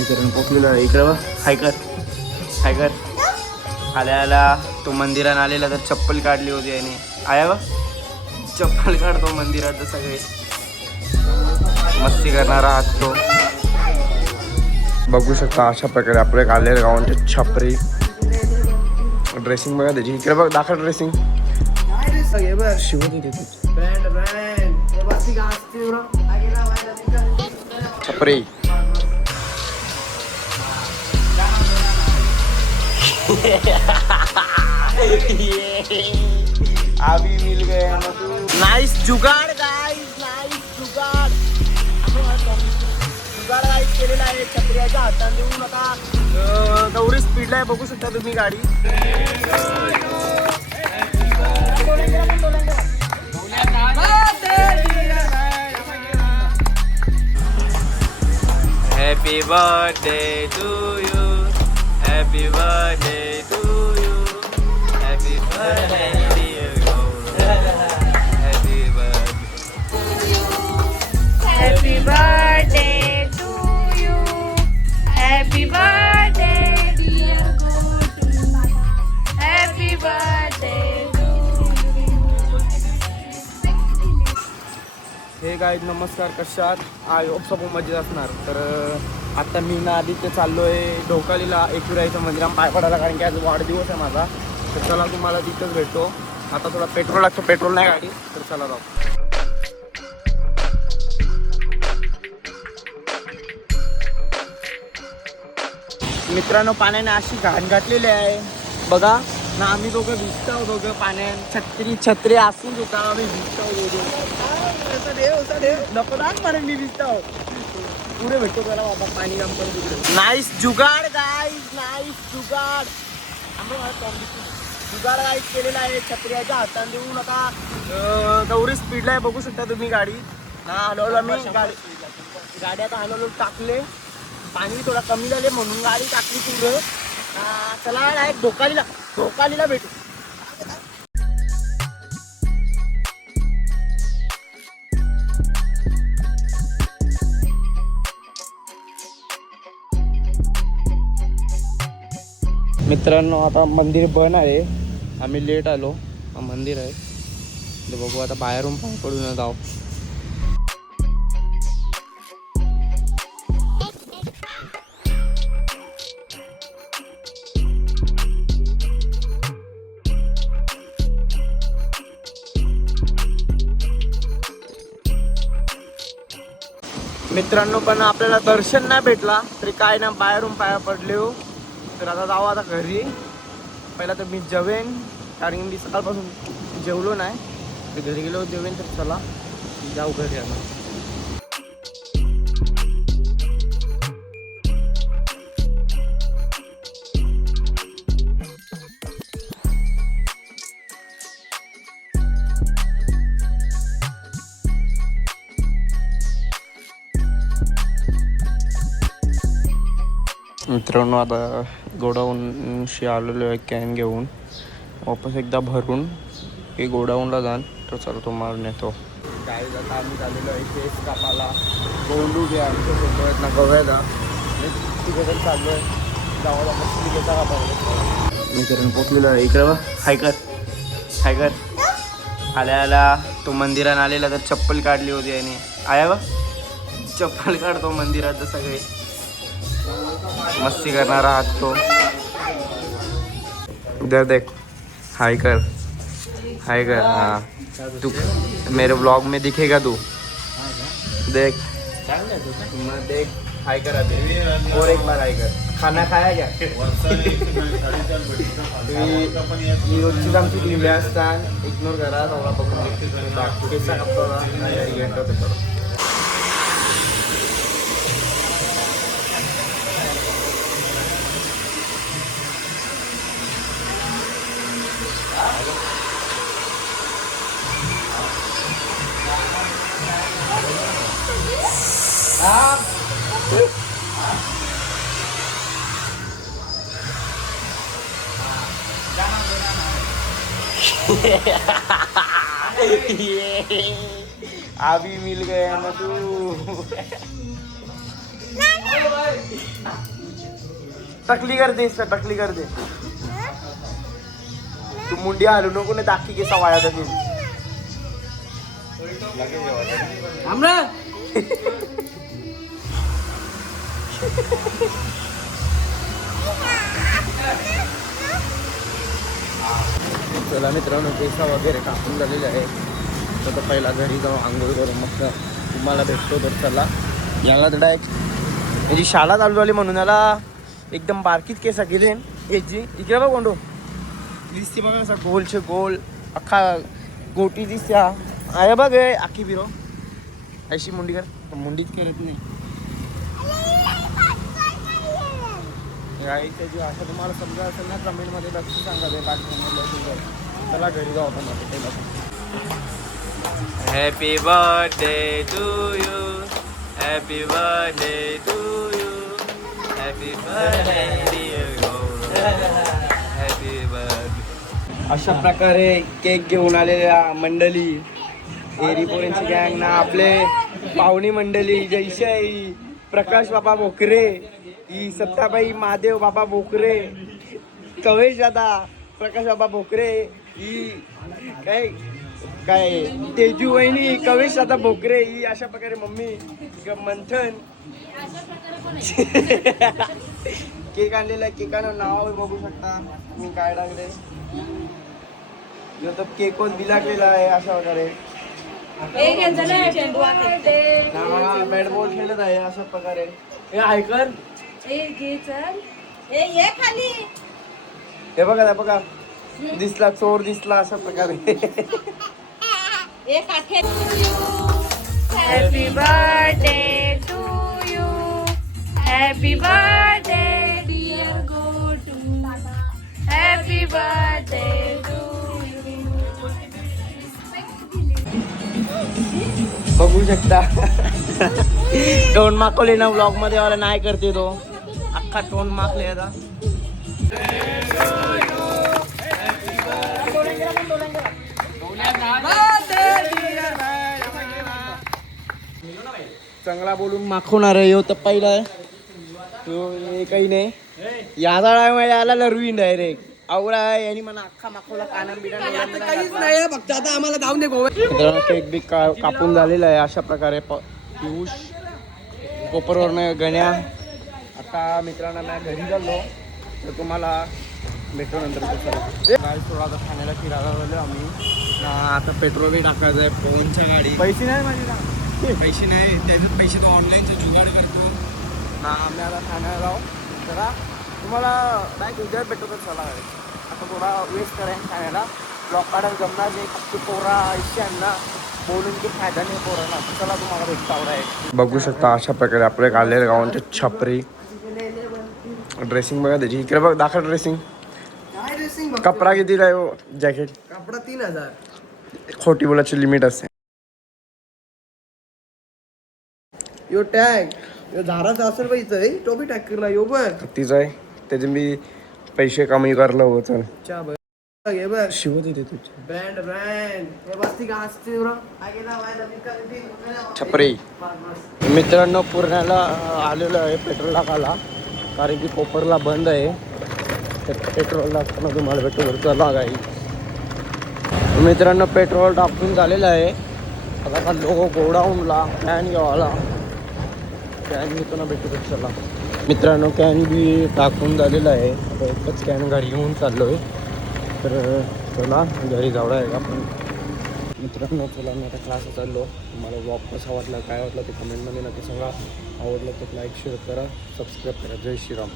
मित्रांनो पोचलेला इकडे बघ. हाय कर आल्या तो मंदिरात आलेला तर चप्पल काढली होती याने. आया बघ चप्पल काढतो मंदिरात सगळे मस्ती करणारा आहात तो. बघू शकता अशा प्रकारे आपल्या काढलेल्या गावांचे छपरी ड्रेसिंग बघा त्याची. इकडे बघ दाखल ड्रेसिंग शिवती छपरी. अभी मिल गया नाइस जुगाड़ गाइस, नाइस जुगाड़. जुगाड़ गाइस केलेला आहे छत्र्याच्या हाताने देऊ नका. गौरी स्पीडला आहे बघू शकता तुम्ही गाडी. Happy birthday to you, happy birthday to you, happy birthday dear happy birthday, happy birthday to you, happy birthday dear Gotu, happy birthday to you. Hey guys नमस्कार, कशात आय होप सब मजेत असणार. तर आता मी ना आदित्य चाललो आहे ढोकालीला एकविरायचं मंदिरात पाय पडायला, कारण की आज वाढदिवस आहे माझा. तर चला तुम्हाला तिथंच भेटतो. आता थोडा पेट्रोल लागतो, पेट्रोल नाही गाडी, तर चला राव. मित्रांनो पाण्याने अशी घाण घातलेली आहे बघा ना. आम्ही दोघं भिजतो दोघं पाण्यात, छत्री असून सुद्धा आम्ही भिजतो दोघं. नको ना म्हणे मी भिजतो. पुढे भेटतो त्याला बाबा पाणी काम करून. नाईस जुगाड गाईज, नाईस जुगाड. जुगाड गाईज केलेला आहे छत्र्याच्या हाताने देऊ नका. गौरी स्पीडला आहे बघू शकता तुम्ही गाडी. हा हलवलं मी गाडी आता हलवलं टाकले. पाणी थोडा कमी झाले म्हणून गाडी टाकली पुढं. चला डायरेक्ट ढोकालीला भेटू. मित्रांनो आता मंदिर बंद आहे, आम्ही लेट आलो. हा मंदिर आहे ते बघू. आता बाहेरून पाय पडून जाऊ. मित्रांनो पण आपल्याला दर्शन नाही भेटला तरी काय ना, बाहेरून पाया पडले हो. तर आता जाऊ आता घरी. पहिला तर मी जेवेन, कारण मी सकाळपासून जेवलो नाही. मी घरी गेलो जेवेन. तर चला जाऊ घरी आता. मित्रांनो आता गोडाऊनशी आलेलो आहे कॅन घेऊन. वापस एकदा भरून हे गोडाऊनला जाण. तर चला तो मारून येतो. काय आता आम्ही झालेलो आहे केस कापाला. गोंडू घ्या आमच्या ना गव्यादा तिकडे चाललो आहे. गावाला मस्त केसा कापायला. मित्रांनो पोचलेला आहे इकडे बघ. हाय कर आल्या तो मंदिरात आलेला तर चप्पल काढली होती याने. आया बघ चप्पल काढतो मंदिरात सगळे मस्ती करणारा आहात तो. उधर देख. हाय कर हाँ. तू मेरे ब्लॉग में दिखेगा तू. देख देख हाय कर अभी. और एक बार हाय कर. खाना खाया क्या? ही रोजचीच आमची टीम असतात. इग्नोर करा सगळा बघून. केसा कापतो. अभी मिल गया ना तू. टकली कर दे इसका, टकली कर दे. तू मुंडी हलू नको ना, दाखी केसा वाया जातील. चला मित्रांनो, केसा वगैरे कापून झालेले आहे. तर पहिला घरी जाऊन आंघोळ करून मग तुम्हाला भेटतो. तर चला, याला तर डायरेक्ट म्हणजे शाळा चालू झाली म्हणून याला एकदम बारकीत केसा केले याची. इकडे बघ कोंडो दिसते बघा, असा गोलचे गोल अख्खा गोटी दिसत्या आहे बघ. आखी बिरो अशी मुंडी कर, मुंडीच करत नाही. त्याची भाषा तुम्हाला समजा असेल ना, कमेंटमध्ये नक्की सांगा ते. चला घरी जाऊ आपण आता. Happy birthday to you, happy birthday to you, happy birthday happy birthday. अशा प्रकारे केक घेऊन आलेल्या मंडळी, एरीपोऱ्यांची गँग ना, आपले पाहुणी मंडळी जैशाई, प्रकाश बाबा भोकरे, ही सत्ताबाई महादेव बाबा भोकरे, कवेश दादा, प्रकाश बाबा भोकरे, ही काय काय तेजू वहिनी, कवेश दादा भोकरे, ही अशा प्रकारे मम्मी मंथन. केक आणलेला, केकानं नाव बघू शकता मी काय टाकले. केकच बिलाकलेला आहे अशा प्रकारे. बॅट बॉल खेळत आहे अशा प्रकारे. हे ऐकर, हे बघा बघा, दिसला चोर दिसला अशा प्रकारे. Happy birthday to you, happy birthday dear Gotu, happy birthday to you. बघू शकता टोन माकवले ना ब्लॉग मध्ये, वाला नाही करते तो अख्खा टोन माकले आता. चांगला बोलून माखवणार आहे ह्यो तर पहिला आहे तो. हे काही नाही, याचा याला लरवीन डायरेक्ट आवडा आहे यांनी मला अख्खा माखवला. काना बिना काहीच नाही फक्त आता आम्हाला धावून दे गोवा. केक बी कापून झालेला आहे अशा प्रकारे. पियुष कोपरवरनं गण्या. आता मित्रांना मी घरी झालो तर तुम्हाला भेटू नंतर. गाडी थोडा आता ठाण्याला फिरायला झालो आम्ही. आता पेट्रोल बी टाकायचं आहे पवनच्या गाडी. पैसे नाही माझे ना, पैसे नाही, त्याच्यात पैसे तो ऑनलाईनचं जुगाड करतो ना. आम्ही आता ठाण्याला जाऊ जरा, तुम्हाला नाही उद्या भेटतो तर चला गाडी. आता थोडा वेस्ट करायला ठाण्याला ब्लॉक काढायला जमणार जे फक्त पोरा आयुष्यांना बोलून की फायदा नाही पोरांना. चला तुम्हाला भेटतो आवडा आहे. बघू शकता अशा प्रकारे आपल्या काढलेल्या गावांचे छपरी. ड्रेसिंग बघा त्याची, इकडे बघ दाखल ड्रेसिंग. कपडा कितीला आहे हो जॅकेट? कपडा 3000. खोटी बोलाची लिमिट असते. यो टॅग यो झाडाचा असेल पाहिजे टोपी टॅग केला यो बघ तीच आहे. त्याचे मी पैसे कमी करलं हो. चल चा बघ हे बघ शिवत येते तुझे ब्रँड हे बस्ती का असते ब्रो आगे ना छपरी. मित्रांनो पुण्याला आलेलो आहे पेट्रोल टाकायला, कारण की कोपरला बंद आहे. तर पेट्रोल टाकताना तुम्हाला भेटू चला काही. मित्रांनो पेट्रोल टाकून झालेलं आहे. आता लोक गोडाऊनला कॅन घ्यावाला, कॅन घेताना भेटू चला. मित्रांनो कॅन बी टाकून झालेलं आहे. आता एकच कॅन घरी घेऊन चाललो आहे. तर चला घरी जावं आहे आपण. मित्रांनो चला मी आता क्लासला चाललो. तुम्हाला ब्लॉग कसा वाटला, काय वाटलं ते कमेंटमध्ये नक्की सांगा. आवडलं तर लाईक शेअर करा, सबस्क्राईब करा. जय श्रीराम.